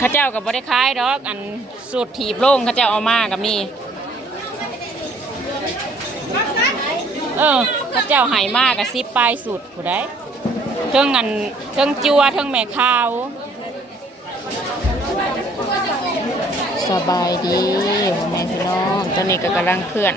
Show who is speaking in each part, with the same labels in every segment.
Speaker 1: ข้าเจ้ากับบริคลายดอกอันสูตรถีบโล่งข้าเจ้าเอามากับมีเออข้าเจ้าหายมากกับซิปปลายสุดผู้ใดเทิงอันเทิงจัวเทิงแม่ข้าว สบายดีแม่พี่น้องตอนนี้ก็กำลังเคลื่อน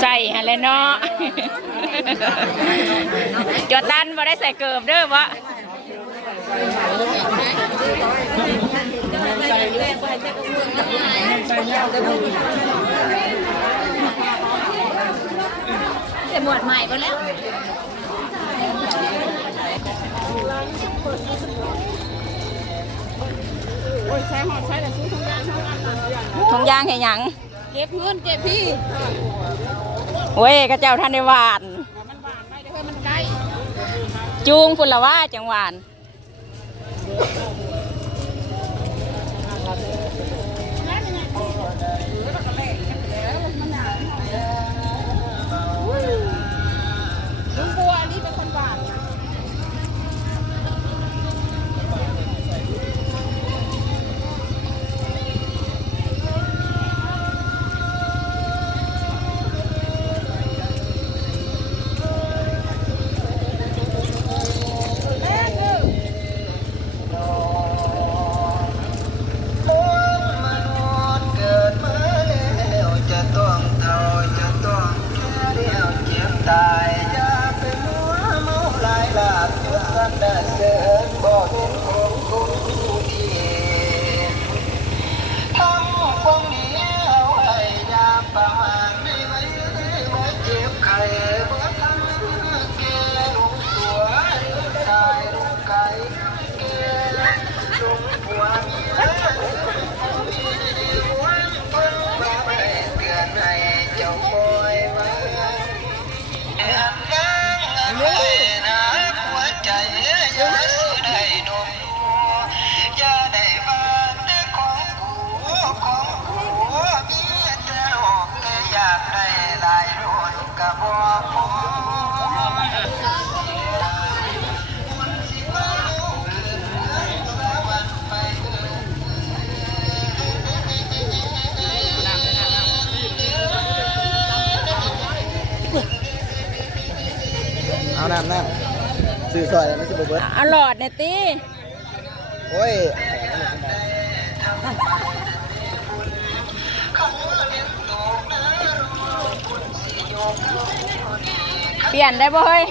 Speaker 1: ใส่ฮะเลยเนาะจอตันมาได้ใส่เกิบเด้อวะ
Speaker 2: แต่หมวดใหม่ไปแล้ว
Speaker 1: ทงยางให้หยัง
Speaker 2: เก็บเงินเก็บพี่
Speaker 1: เว้ยกระเจ้าท่านได้หวาน
Speaker 2: มันหวานไปเดี๋ยวให้มันใกล้
Speaker 1: จูงพุ่นละว่าจังหวาน
Speaker 2: เอา
Speaker 3: น้ำน้ำซื้อซอยไม่ซื้อเบิร์ด
Speaker 1: เอาหลอดเนี่ยตี
Speaker 3: โอ้ย
Speaker 1: ปลี่ยนได้บ่เฮ้ย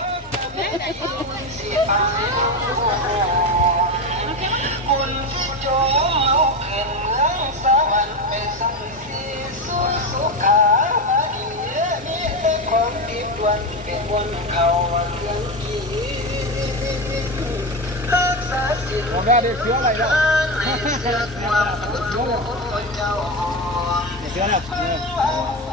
Speaker 3: ผมได้เด็กเชื้ออะไรแล้วเชื้อแล้ว
Speaker 4: ค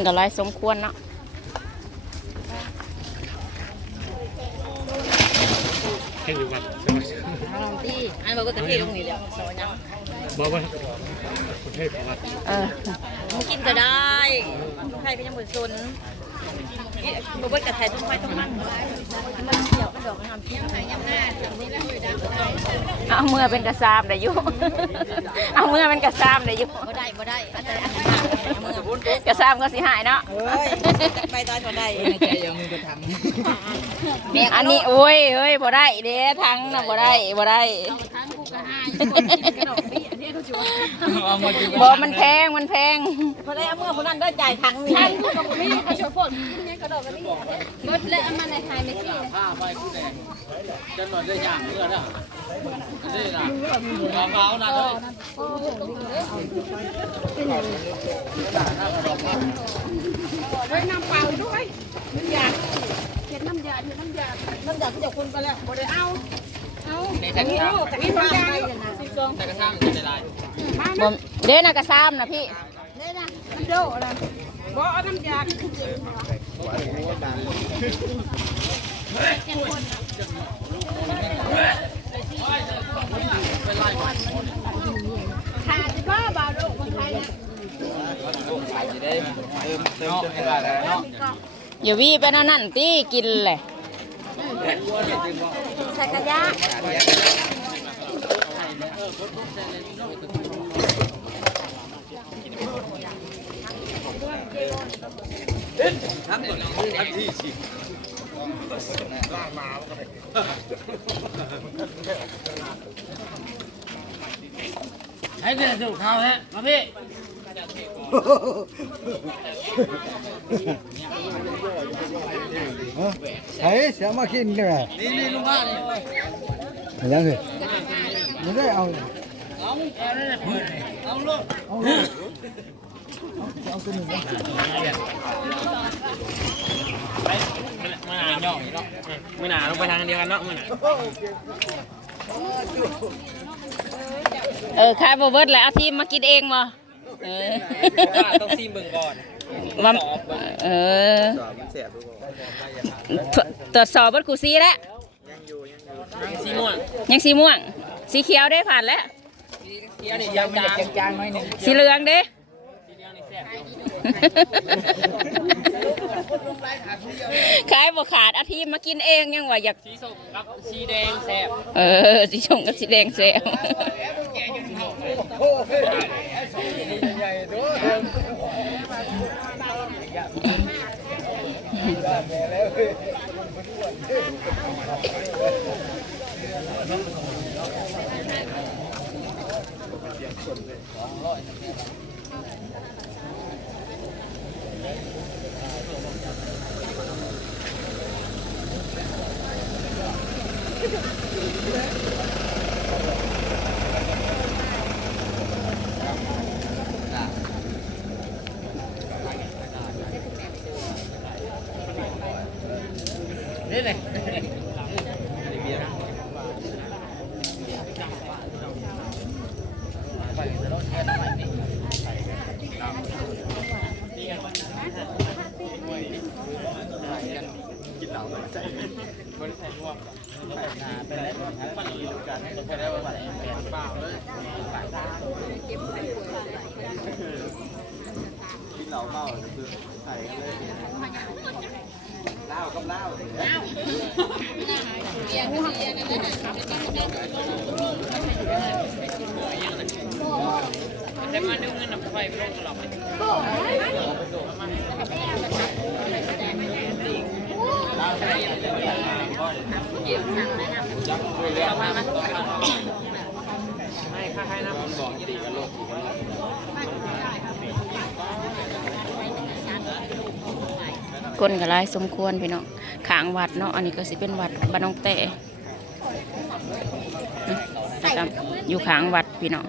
Speaker 4: นก็หลายสมควรเนาะ
Speaker 5: แค่อยู่วัด
Speaker 6: ลองตีอันบอกว่าตะกี้ลงนี่แล้วสอนยัง
Speaker 5: บอกว่าประเทศวัด
Speaker 4: เออ
Speaker 6: มึงกินก็ได้ใครก็ยังเหมือนซนบอกว่ากระไทยต้องไฟต้องมันมันเกี่ยวกับดอกน้ำที่ไหนยำหน้าแบบนี้แล้ว เลยได้
Speaker 4: เอาเมื่อเป็นกระซามได้อยู่ เอาเมื่อเป็นกระซามได้อยู่
Speaker 6: บ่ได้บ่ได้อันแต่อันนั้นมือก
Speaker 4: ระซามก็สิหายเนาะ
Speaker 6: เฮ้ยไปตอนบ่ได้
Speaker 2: ใจยังมึงจะทำ
Speaker 4: อันนี้โอ้ยเฮ้ยบ่ได้เด้ทั้งน่ะบ่ได้บ่ได้
Speaker 6: ทั้งกูก็หายคนกินกระดอกบี้อันนี้เขา ชวน
Speaker 2: เอามากิน
Speaker 4: บ่มันแพงมันแพง
Speaker 6: พอได้เอาเมื่อคนนั้นได้จ่ายทั้งนี่ทั้งกูก็มีเขาชวนคนกินเนี่ยกระดอกกันนี่รถและเอามาในไทยไม่ที่เลย
Speaker 2: ผ้าไปกูแดงจะนอนได้ย่างเมื่อนะนี่นะกระเป๋านะเลย
Speaker 6: ด้วยน้ำเปล่าด้วยน้ำยาเห็นน้ำยาที่น้ำยาน้ำยาที่จะคุณไปแล้วบ่ได้เอาเอา
Speaker 2: ในแต่กระชัง
Speaker 6: แต่นี่น้ำยาเลยนะสิบสอง
Speaker 2: แต่กระชังจะได้ลาย
Speaker 4: บ่เด้น่ะกระซามนะพี่
Speaker 6: เนี่ยนะน้ำโดอะไรบ่เอาน้ำยาขาดบ้าบาโดคนไทยเนี่ย
Speaker 2: จะได้เติมเติมจนได้แล้วเนาะ
Speaker 4: อย่าวี่ไปนั่นนั่นตีกินแหละ
Speaker 6: ใส่กระยา
Speaker 2: ให้เดี๋ยวสูข้าวฮะมาพี่เฮ้ยเสียมากินกันนี่นี่ลุงบ้านนี่ยังไงไม่ได้เอาเอาเอาได้เปิดเอาลูกเอาลูกเอาตัวหนึ่ง
Speaker 5: มื่อห นาย่องเนาะมื่อหนาลงไปทางเดียวกันเนาะมื่อหนา
Speaker 4: เออขายบ่เบิดแล้วเอาทีมมากินเองบ่เออ
Speaker 5: ต้องซีมเบิ่งก่อน
Speaker 4: ว่าเออตรวจสอบเบิดกูซีแล้ว
Speaker 5: ซีม่วง
Speaker 4: ยังสีม่วง สีเขียวได้ผ่านแล้ว
Speaker 5: เที่ยวนี่ยาวจางจางหน่อยนึง
Speaker 4: สีเหลืองเด้ ขายบ่ขาดอาทีมมากินเองยังว่าอยาก
Speaker 5: สีส้มกับสีแดงแซ่บ
Speaker 4: เออสีชมกับสีแดงแซ ว
Speaker 2: ใหญ่ด้วยนี่เลย
Speaker 5: แต่มาดูเงินนำไฟไปลงหรอก
Speaker 4: คนก็หลายสมควรพี่น้องขางวัดเนาะอันนี้ก็สิเป็นวัดบ้านน้องแต่นะครับอยู่ขางวัดพี่น้อง